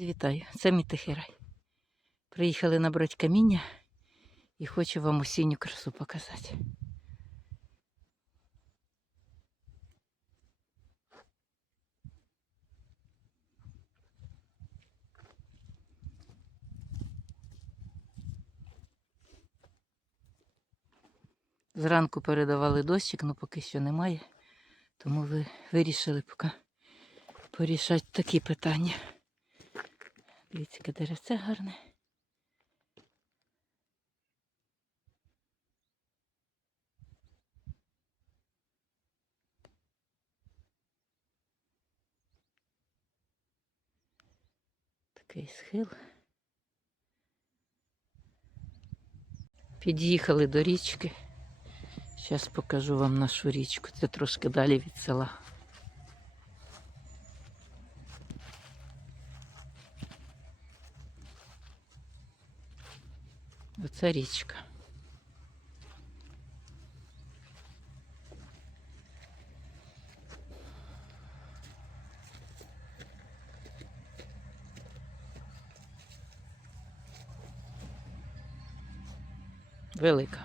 Вітаю, це мій тихий. Приїхали набрати каміння і хочу вам осінню красу показати. Зранку передавали дощик, але поки що немає. Тому ви вирішили поки порішати такі питання. Дивіться, яке деревце гарне. Такий схил. Під'їхали до річки. Зараз покажу вам нашу річку. Це трошки далі від села. Оце річка. Велика.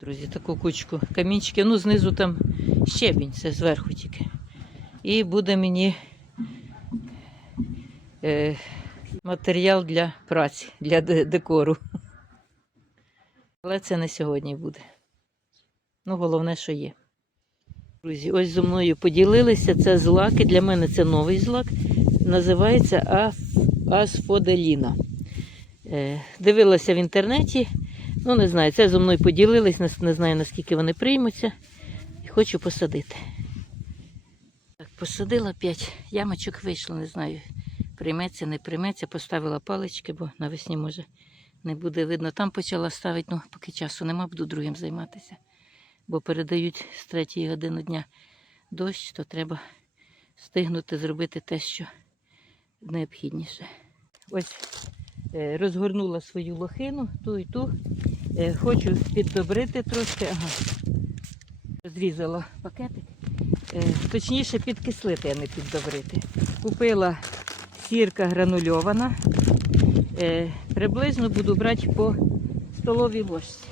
Друзі, таку кучку камінчиків. Ну, знизу там щебінь, це зверху тільки. І буде мені е, матеріал для праці, для декору. Але це не сьогодні буде. Ну, головне, що є. Друзі, ось зі мною поділилися. Це злаки. Для мене це новий злак. Називається асфоделіна. Е, дивилася в інтернеті. Ну, не знаю, це зі мною поділились, не, не знаю, наскільки вони приймуться. І хочу посадити. Так, посадила 5 ямочок вийшло, не знаю, прийметься, не прийметься. Поставила палички, бо навесні може не буде видно. Там почала ставити, ну, поки часу нема, буду другим займатися. Бо передають з 3 години дня дощ, то треба встигнути зробити те, що необхідніше. Ось е, розгорнула свою лохину, ту і ту. Е, Хочу піддобрити трошки. Ага. Зрізала пакетик. Е, Точніше підкислити, а не піддобрити. Купила сірка гранульована. Е, Приблизно буду брати по столовій ложці.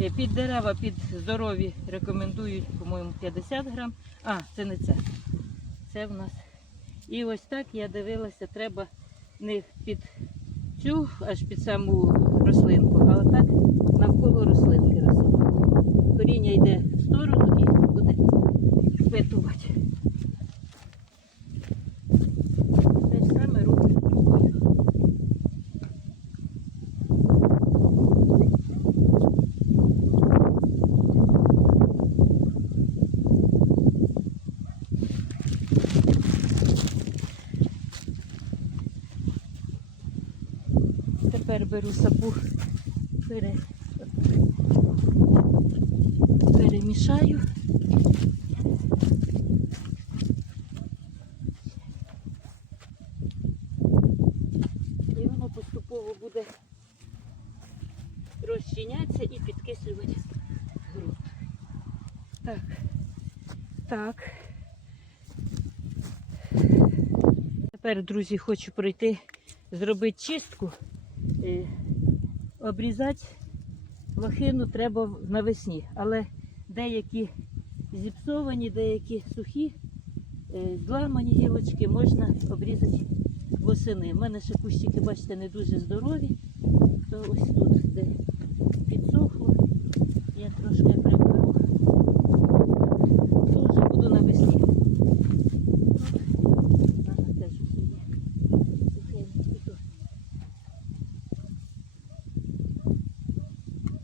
Е, Під дерева, під здорові рекомендують, по-моєму, 50 грам. А, це не це. Це в нас. І ось так я дивилася, треба не під цю, аж під саму рослинку, а отак навколо рослинки розсипати. Коріння йде в сторону і буде впитувати. Те ж саме роблю з другою. Тепер беру сапу, пере... перемішаю. І воно поступово буде розчинятися і підкислювати ґрунт. Так. Так. Тепер, друзі, хочу пройти, зробити чистку. Е, Обрізати лохину треба навесні, але деякі зіпсовані, деякі сухі, е, зламані гілочки можна обрізати восени. У мене ще кущики, бачите, не дуже здорові, то ось тут, де підсохло, я трошки приберу, то вже буду навесні. Тут ага, теж усе є. Сухенькі тут.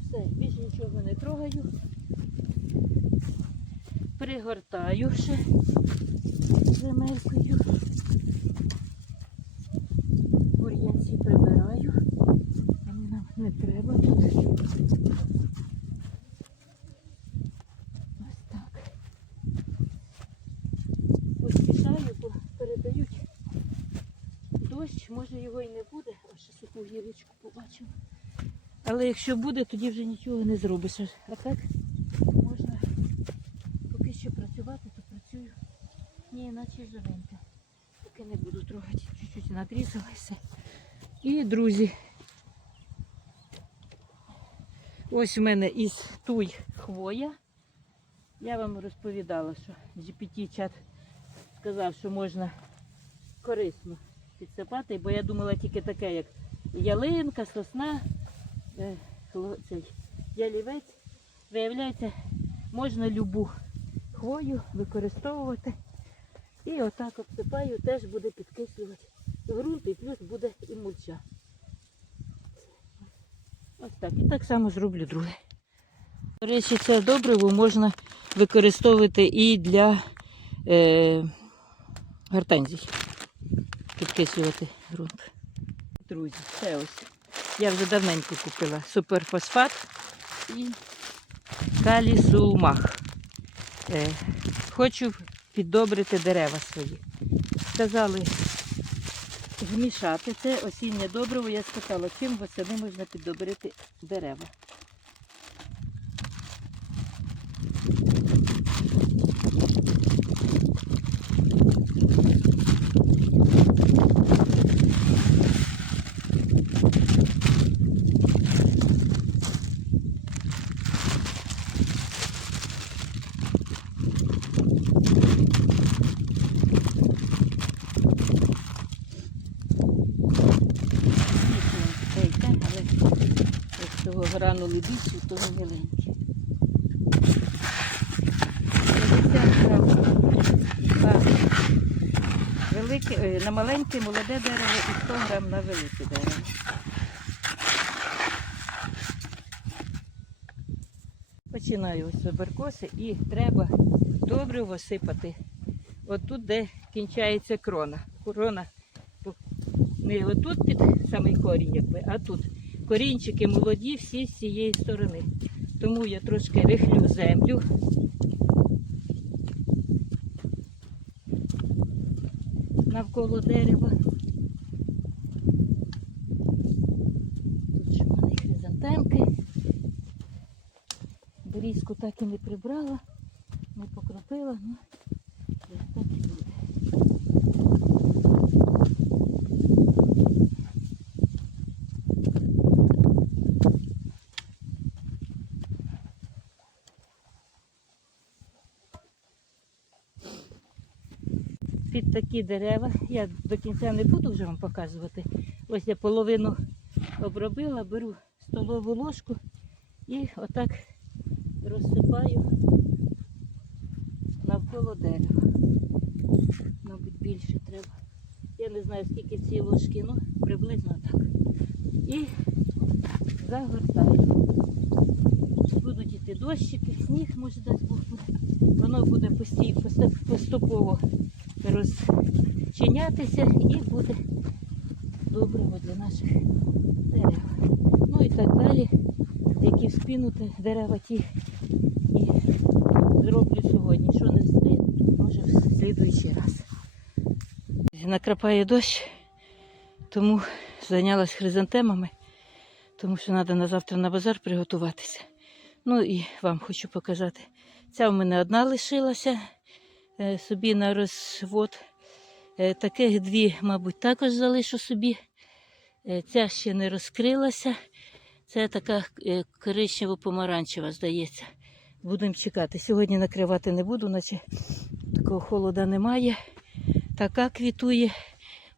Все, більше нічого не трогаю. Пригортаю ще земелькою. Бур'янці прибираю. Вони нам не треба тут. Ось так. Поспішаю, бо передають дощ, може його і не буде, а ще суху гілочку побачимо. Але якщо буде, тоді вже нічого не зробиш. А так можна поки що працювати, то працюю. Ні, наче живенька. Таке не буду трогати, чуть-чуть надрізалася. І, друзі, ось у мене із туй хвоя. Я вам розповідала, що GPT-чат сказав, що можна корисно підсипати, бо я думала тільки таке, як ялинка, сосна, е, цей ялівець. Виявляється, можна любу хвою використовувати. І отак обсипаю, теж буде підкислювати ґрунт і плюс буде і мульча. Ось так. І так само зроблю друге. До речі, це добриво можна використовувати і для е, гортензій. Підкислювати ґрунт. Друзі, це ось. Я вже давненько купила суперфосфат і калісулмах. Е, хочу піддобрити дерева свої. Сказали змішати це осіннє добриво. Я спитала, чим восени можна піддобрити дерева. Ей, те, але ось цього гранули більше, того міленькі. 50 грам. Так. Велике, е, на маленьке молоде дерево і 100 грам на велике дерево. Починаю ось аберкоси і треба добре висипати. Отут, де кінчається крона. Крона не отут під самий корінь, якби, а тут. Корінчики молоді всі з цієї сторони. Тому я трошки рихлю землю. Навколо дерева. Тут ще в мене хризантемки. Берізку так і не прибрала, не покропила, ну десь так і буде. Під такі дерева я до кінця не буду вже вам показувати. Ось я половину обробила, беру столову ложку і отак розсипаю навколо дерева. Мабуть, більше треба. Я не знаю, скільки ці ложки, ну приблизно так. І загортаю. Будуть іти дощики, сніг, може Бог буде. Воно буде постій- поступово розчинятися і буде добриво для наших дерев. Ну і так далі. Які вспінути дерева ті і зроблю сьогодні. Що не встиг, може в слідуючий раз. Накрапає дощ, тому зайнялась хризантемами, тому що треба на завтра на базар приготуватися. Ну і вам хочу показати. Ця в мене одна лишилася собі на розвод. Е, Таких дві, мабуть, також залишу собі. Е, Ця ще не розкрилася. Це така е, коричнево-помаранчева, здається. Будемо чекати. Сьогодні накривати не буду, наче такого холода немає. Така квітує,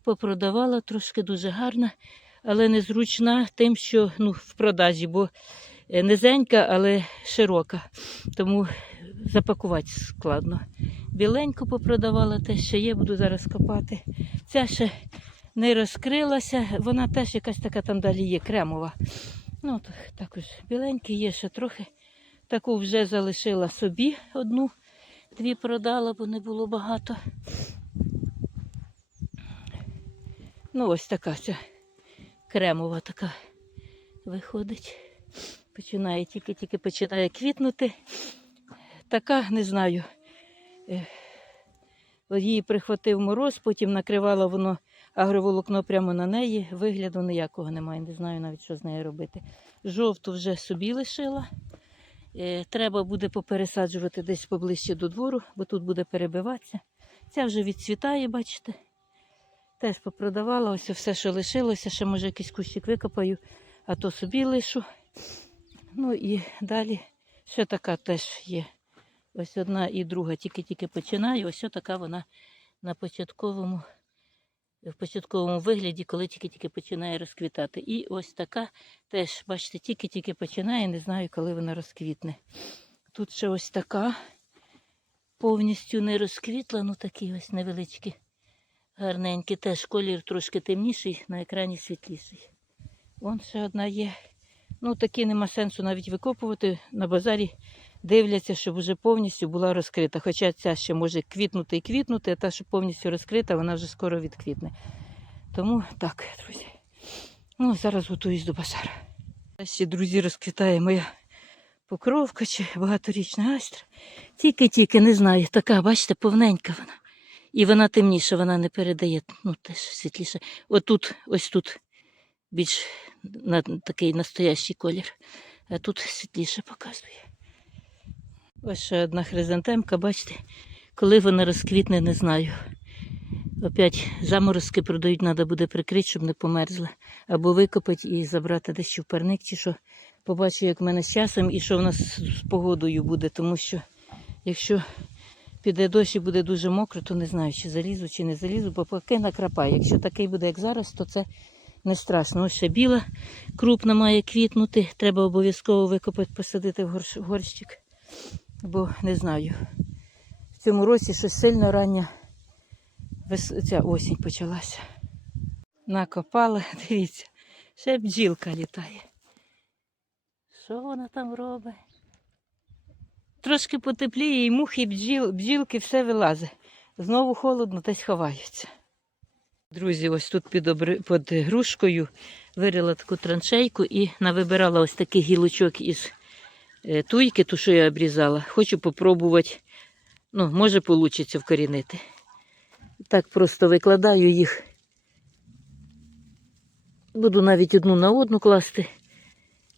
попродавала, трошки дуже гарна, але незручна тим, що ну, в продажі, бо е, низенька, але широка. Тому запакувати складно. Біленьку попродавала, те ще є, буду зараз копати. Ця ще не розкрилася, вона теж якась така там далі є, кремова. Ну, також біленький є ще трохи. Таку вже залишила собі одну, дві продала, бо не було багато. Ну, ось така ця кремова така виходить. Починає тільки-тільки починає квітнути. Така, не знаю. Її прихватив мороз, потім накривало воно агроволокно прямо на неї. Вигляду ніякого немає, не знаю навіть, що з нею робити. Жовту вже собі лишила. Е, Треба буде попересаджувати десь поближче до двору, бо тут буде перебиватися. Ця вже відцвітає, бачите. Теж попродавала ось все, що лишилося. Ще може якийсь кущик викопаю, а то собі лишу. Ну і далі ще така теж є. Ось одна і друга тільки-тільки починаю. Ось така вона на початковому, в початковому вигляді, коли тільки-тільки починає розквітати. І ось така теж, бачите, тільки-тільки починає, не знаю, коли вона розквітне. Тут ще ось така повністю не розквітла, ну такі ось невеличкі, гарненькі. Теж колір трошки темніший, на екрані світліший. Вон ще одна є. Ну, такі нема сенсу навіть викопувати. На базарі дивляться, щоб вже повністю була розкрита. Хоча ця ще може квітнути і квітнути, а та, що повністю розкрита, вона вже скоро відквітне. Тому так, друзі. Ну, зараз готуюсь до базару. Ще, друзі, розквітає моя покровка чи багаторічна астра. Тільки-тільки не знаю. Така, бачите, повненька вона. І вона темніша, вона не передає, ну теж світліше. Отут, ось тут більш на, такий настоящий колір, а тут світліше показує. Ось ще одна хризантемка, бачите, коли вона розквітне, не знаю. Опять заморозки продають, треба буде прикрити, щоб не померзла. Або викопати і забрати десь в парник, чи що. Побачу, як в мене з часом і що в нас з погодою буде, тому що якщо піде дощ і буде дуже мокро, то не знаю, чи залізу, чи не залізу, бо поки накрапає. Якщо такий буде, як зараз, то це не страшно. Ось ще біла крупна має квітнути. Треба обов'язково викопати, посадити в горщ- горщик. Бо не знаю. В цьому році щось сильно рання ця осінь почалася. Накопала, дивіться, ще бджілка літає. Що вона там робить? Трошки потепліє, і мухи, і бджіл, бджілки, все вилазить. Знову холодно, десь ховаються. Друзі, ось тут під, обри... під грушкою вирила таку траншейку і навибирала ось такий гілочок із туйки, ту, що я обрізала. Хочу попробувати, ну, може вийде вкорінити. Так просто викладаю їх. Буду навіть одну на одну класти.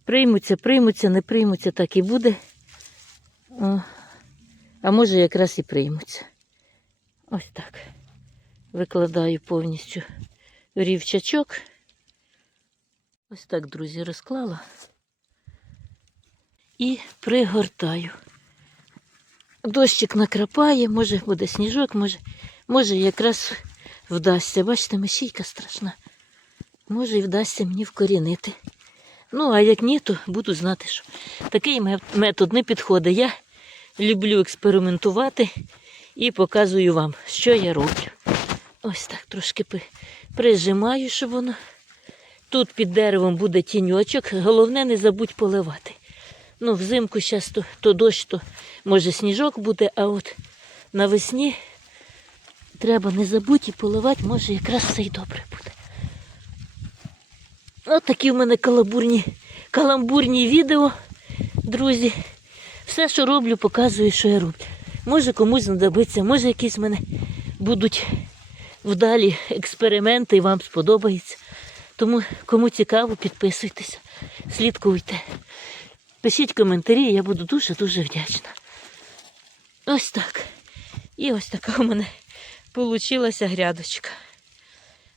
Приймуться, приймуться, не приймуться, так і буде. О, а може якраз і приймуться. Ось так. Викладаю повністю рівчачок. Ось так, друзі, розклала. І пригортаю. Дощик накрапає, може буде сніжок, може, може якраз вдасться. Бачите, мешійка страшна. Може і вдасться мені вкорінити. Ну, а як ні, то буду знати, що такий метод не підходить. Я люблю експериментувати і показую вам, що я роблю. Ось так трошки прижимаю, щоб воно. Тут під деревом буде тіньочок. Головне, не забудь поливати. Ну, взимку зараз то, то дощ, то може сніжок буде, а от навесні треба не забудь і поливати, може якраз все й добре буде. От такі в мене каламбурні, каламбурні відео, друзі. Все, що роблю, показую, що я роблю. Може комусь знадобиться, може якісь в мене будуть вдалі експерименти і вам сподобається. Тому кому цікаво, підписуйтесь, слідкуйте. Пишіть коментарі, я буду дуже-дуже вдячна. Ось так. І ось така у мене получилася грядочка.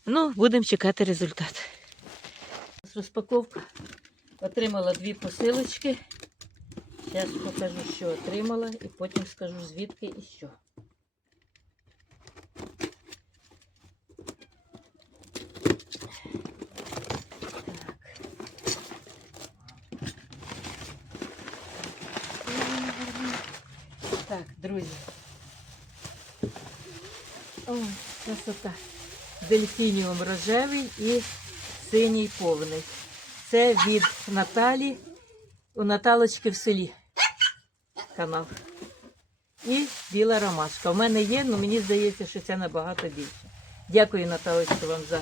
Ну, будемо чекати результат. Розпаковка. Отримала дві посилочки. Зараз покажу, що отримала, і потім скажу звідки і що. Так, друзі. О, красота. Дельфініум рожевий і синій повний. Це від Наталі у Наталочки в селі канал. І біла ромашка. У мене є, але мені здається, що це набагато більше. Дякую, Наталочка, вам за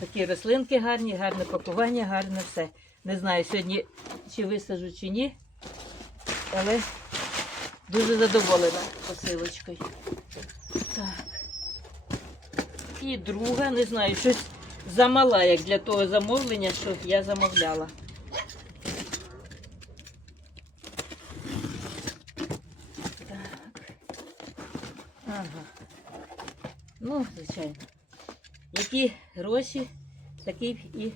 такі рослинки гарні, гарне пакування, гарне все. Не знаю сьогодні, чи висаджу, чи ні, але дуже задоволена посилочкою. Так. І друга, не знаю, щось замала, як для того замовлення, що я замовляла. Так. Ага. Ну, звичайно. Які гроші, такі і.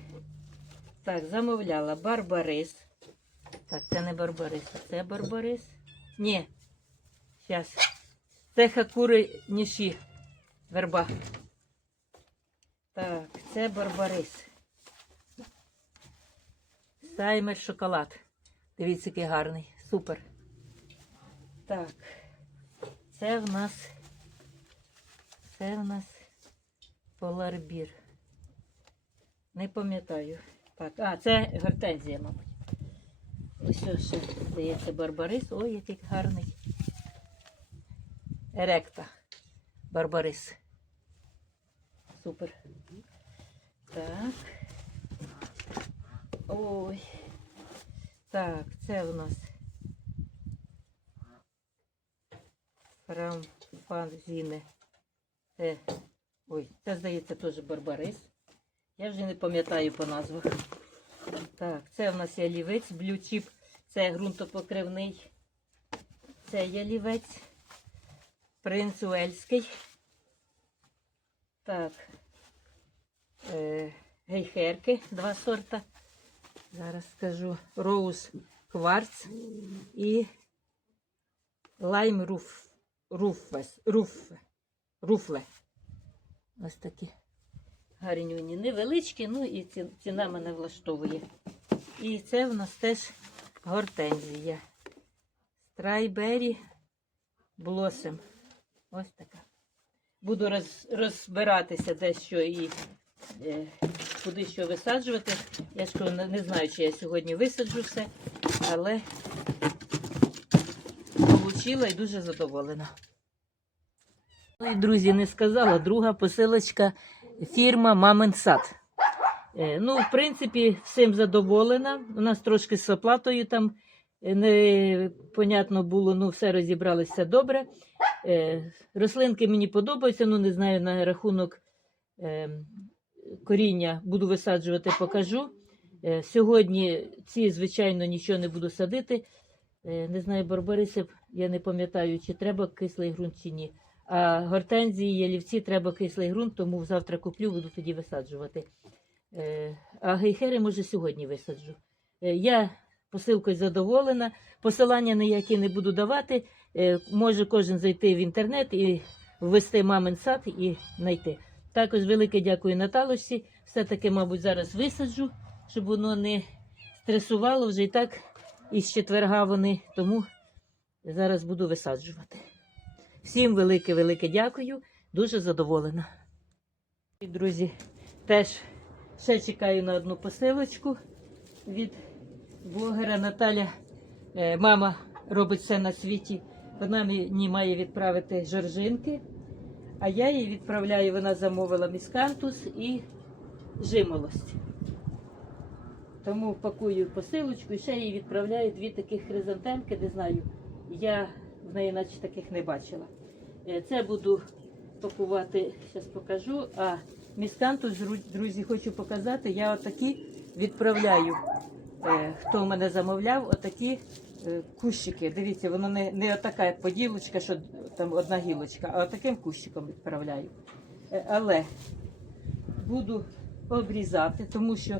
Так, замовляла барбарис. Так, це не барбарис, а це барбарис. Ні. Зараз. Це хакури ніші. Верба. Так, це барбарис. Саймер шоколад. Дивіться, який гарний. Супер. Так. Це в нас. Це в нас поларбір. Не пам'ятаю. Так, а, це гортензія, мабуть. Ось ще здається барбарис. Ой, який гарний. Еректа. Барбарис. Супер. Так. Ой. Так, це у нас фрамфазіне. Це, ой, це здається теж барбарис. Я вже не пам'ятаю по назвах. Так, це в нас ялівець, блючіп, це ґрунтопокривний. Це ялівець. Принц Уельський. Так. Е, гейхерки, два сорта. Зараз скажу. Роуз кварц і лайм руф, руфвес, руф, руфле. Ось такі гарнюні. Невеличкі, ну і ціна мене влаштовує. І це в нас теж гортензія. Страйбері блосем. Ось така. Буду роз, розбиратися де що і е, куди що висаджувати. Я ж кажу, не, знаю, чи я сьогодні висаджу все, але отримала і дуже задоволена. Ну друзі, не сказала, друга посилочка фірма Мамин сад. Е, ну, в принципі, всім задоволена. У нас трошки з оплатою там е, непонятно було, ну все розібралося добре. Е, рослинки мені подобаються, ну не знаю на рахунок е, коріння буду висаджувати, покажу. Е, сьогодні ці, звичайно, нічого не буду садити. Не знаю, барбариси, я не пам'ятаю, чи треба кислий ґрунт, чи ні. А гортензії, ялівці треба кислий ґрунт, тому завтра куплю, буду тоді висаджувати. А гейхери, може, сьогодні висаджу. Я посилкою задоволена. Посилання ніякі не буду давати. Е, Може кожен зайти в інтернет і ввести мамин сад і знайти. Також велике дякую Наталочці. Все-таки, мабуть, зараз висаджу, щоб воно не стресувало вже і так із четверга вони, тому зараз буду висаджувати. Всім велике-велике дякую, дуже задоволена. І, друзі, теж ще чекаю на одну посилочку від блогера Наталя. Е, Мама робить все на світі. Вона мені має відправити жоржинки, а я їй відправляю, вона замовила міскантус і жимолость. Тому пакую посилочку і ще їй відправляю дві таких хризантемки, не знаю. Я в неї наче таких не бачила. Е, Це буду пакувати, зараз покажу. А міскантус, друзі, хочу показати. Я отакі відправляю. Е, Хто в мене замовляв, отакі кущики. Дивіться, воно не, не отака поділочка, що там одна гілочка, а отаким кущиком відправляю. Е, Але буду обрізати, тому що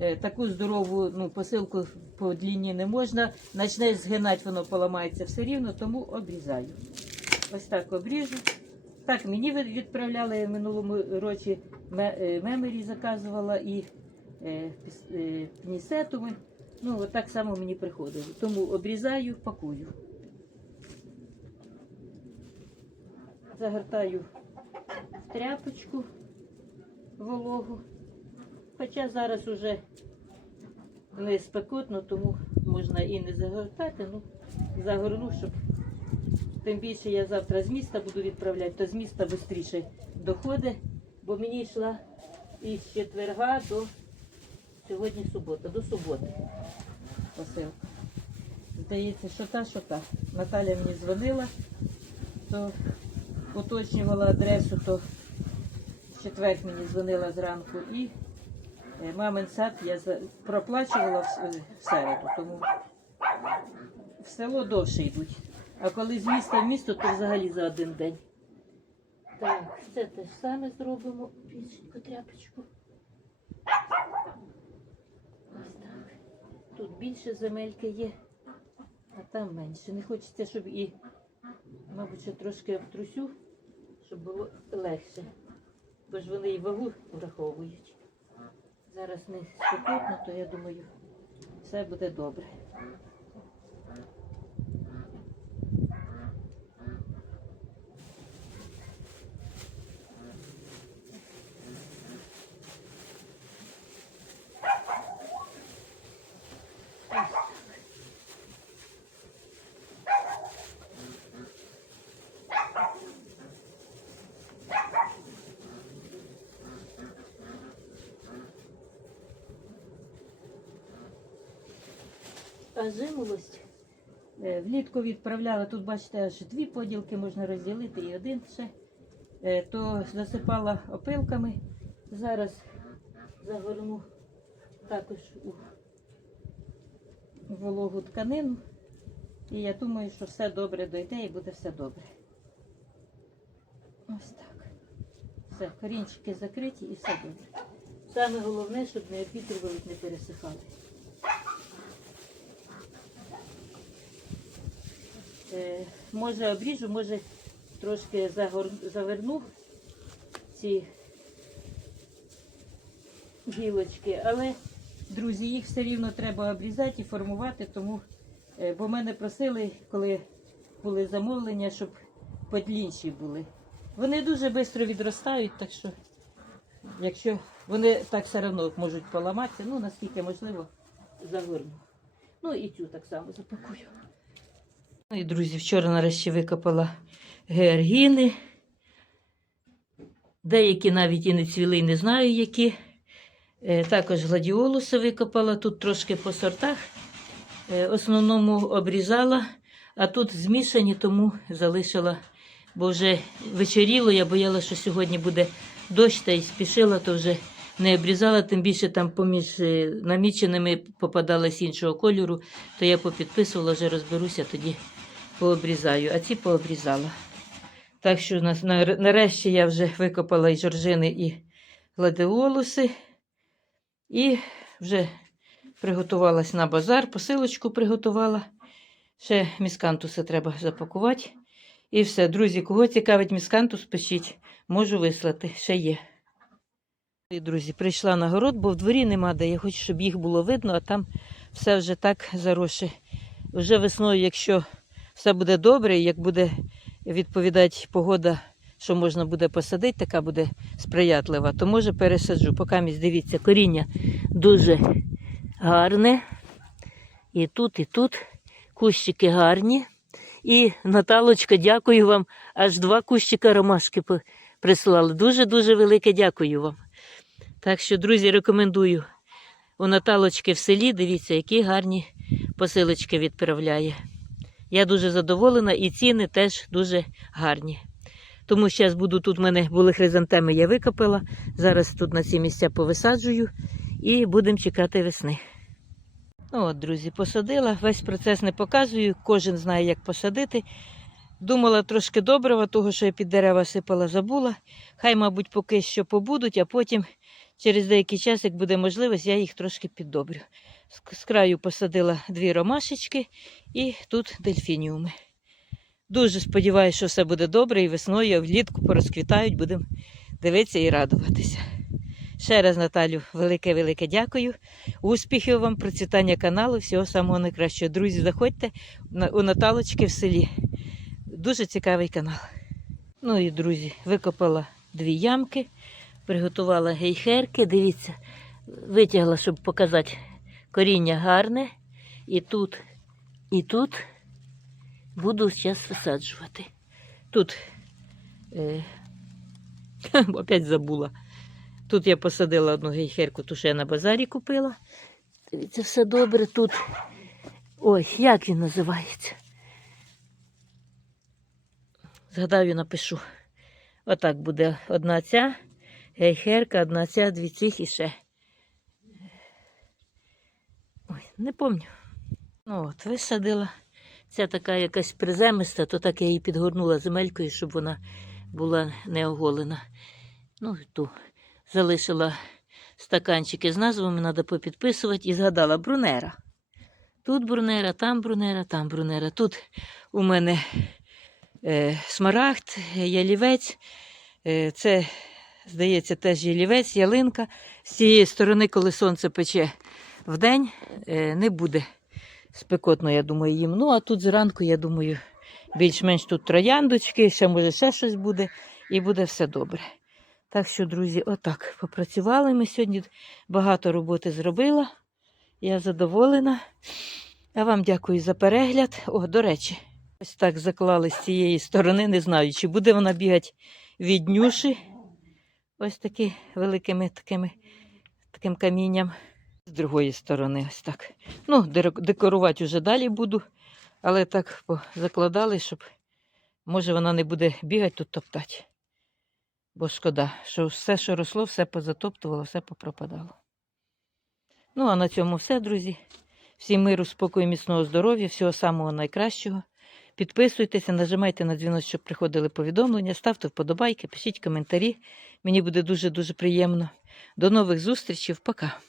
е, таку здорову ну, посилку по длині не можна. Почне згинати, воно поламається все рівно, тому обрізаю. Ось так обріжу. Так, мені відправляли я в минулому році е, мемері заказувала і е, е, пнісетуми. Ну, от так само мені приходило. Тому обрізаю, пакую. Загортаю в тряпочку вологу. Хоча зараз уже не спекотно, тому можна і не загортати, ну загорну, щоб тим більше я завтра з міста буду відправляти, то з міста швидше доходить, бо мені йшла із четверга до сьогодні субота, до суботи посилка. Здається, що та, що та. Наталя мені дзвонила, то уточнювала адресу, то в четвер мені дзвонила зранку і е, мамин сад я проплачувала в, в середу, тому в село довше йдуть. А коли з міста в місто, то взагалі за один день. Так, це те ж саме зробимо. Тряпочку. Тут більше земельки є, а там менше. Не хочеться, щоб і, мабуть, ще трошки обтрусю, щоб було легше. Бо ж вони і вагу враховують. Зараз не спокійно, то я думаю, все буде добре. А жимолость е, влітку відправляла, тут бачите, аж дві поділки можна розділити і один ще. Е, То засипала опилками. Зараз загорну також у вологу тканину. І я думаю, що все добре дойде і буде все добре. Ось так. Все, корінчики закриті і все добре. Саме головне, щоб не обвітрювали, не пересихали. Може обріжу, може трошки заверну ці гілочки, але, друзі, їх все рівно треба обрізати і формувати, тому, е, бо мене просили, коли були замовлення, щоб подлінші були. Вони дуже швидко відростають, так що, якщо вони так все одно можуть поламатися, ну наскільки можливо, загорну. Ну і цю так само запакую. Ну і друзі, вчора нарешті викопала георгіни. Деякі навіть і не цвіли, не знаю які. Е, Також гладіолуси викопала, тут трошки по сортах. Е, Основному обрізала, а тут змішані, тому залишила, бо вже вечеріло, я боялася, що сьогодні буде дощ, та й спішила, то вже не обрізала, тим більше там поміж е, наміченими попадалось іншого кольору, то я попідписувала, вже розберуся, тоді пообрізаю, а ці пообрізала. Так що на- на- нарешті я вже викопала і жоржини, і гладіолуси, і вже приготувалась на базар, посилочку приготувала. Ще міскантуси треба запакувати. І все, друзі, кого цікавить міскантус, пишіть, можу вислати, ще є. І, друзі, прийшла на город, бо в дворі нема де. Я хочу, щоб їх було видно, а там все вже так заросше. Вже весною, якщо все буде добре, і як буде відповідати погода, що можна буде посадити, така буде сприятлива, то може пересаджу. Поки місь, дивіться, коріння дуже гарне. І тут, і тут кущики гарні. І Наталочка, дякую вам. Аж два кущика ромашки прислали. Дуже-дуже велике дякую вам. Так що, друзі, рекомендую. У Наталочки в селі, дивіться, які гарні посилочки відправляє. Я дуже задоволена і ціни теж дуже гарні. Тому зараз буду тут, в мене були хризантеми, я викопала. Зараз тут на ці місця повисаджую і будемо чекати весни. Ну от, друзі, посадила. Весь процес не показую, кожен знає, як посадити. Думала трошки доброго, того, що я під дерева сипала, забула. Хай, мабуть, поки що побудуть, а потім, через деякий час, як буде можливість, я їх трошки піддобрю. З- краю посадила дві ромашечки і тут дельфініуми. Дуже сподіваюся, що все буде добре і весною, влітку порозквітають, будемо дивитися і радуватися. Ще раз, Наталю, велике-велике дякую. Успіхів вам, процвітання каналу, всього самого найкращого. Друзі, заходьте у Наталочки в селі. Дуже цікавий канал. Ну і друзі, викопала дві ямки, приготувала гейхерки. Дивіться, витягла, щоб показати коріння гарне. І тут, і тут буду зараз висаджувати. Тут е, опять забула. Тут я посадила одну гейхерку, ту що я на базарі купила. Дивіться, все добре тут. Ой, як він називається? Згадаю, напишу. Отак буде одна ця гейхерка, одна ця, дві цих і ще. Ой, не пам'ятаю. Ну от, висадила. Ця така якась приземиста, то так я її підгорнула земелькою, щоб вона була не оголена. Ну, і ту залишила стаканчики з назвами, треба попідписувати і згадала Брунера. Тут Брунера, там Брунера, там Брунера. Тут у мене е, смарагд, ялівець. Е, це, здається, теж ялівець, ялинка. З цієї сторони, коли сонце пече вдень, е, не буде спекотно, я думаю, їм. Ну, а тут зранку, я думаю, більш-менш тут трояндочки, ще може ще щось буде, і буде все добре. Так що, друзі, отак попрацювали ми сьогодні. Багато роботи зробила. Я задоволена. Я вам дякую за перегляд. О, до речі, ось так заклали з цієї сторони. Не знаю, чи буде вона бігати від нюші. Ось такі великими такими, таким камінням. З другої сторони, ось так. Ну, декорувати вже далі буду, але так закладали, щоб може вона не буде бігати тут топтати. Бо шкода, що все, що росло, все позатоптувало, все попропадало. Ну, а на цьому все, друзі. Всім миру, спокою, міцного здоров'я, всього самого найкращого. Підписуйтеся, нажимайте на дзвінок, щоб приходили повідомлення, ставте вподобайки, пишіть коментарі. Мені буде дуже-дуже приємно. До нових зустрічей. Пока.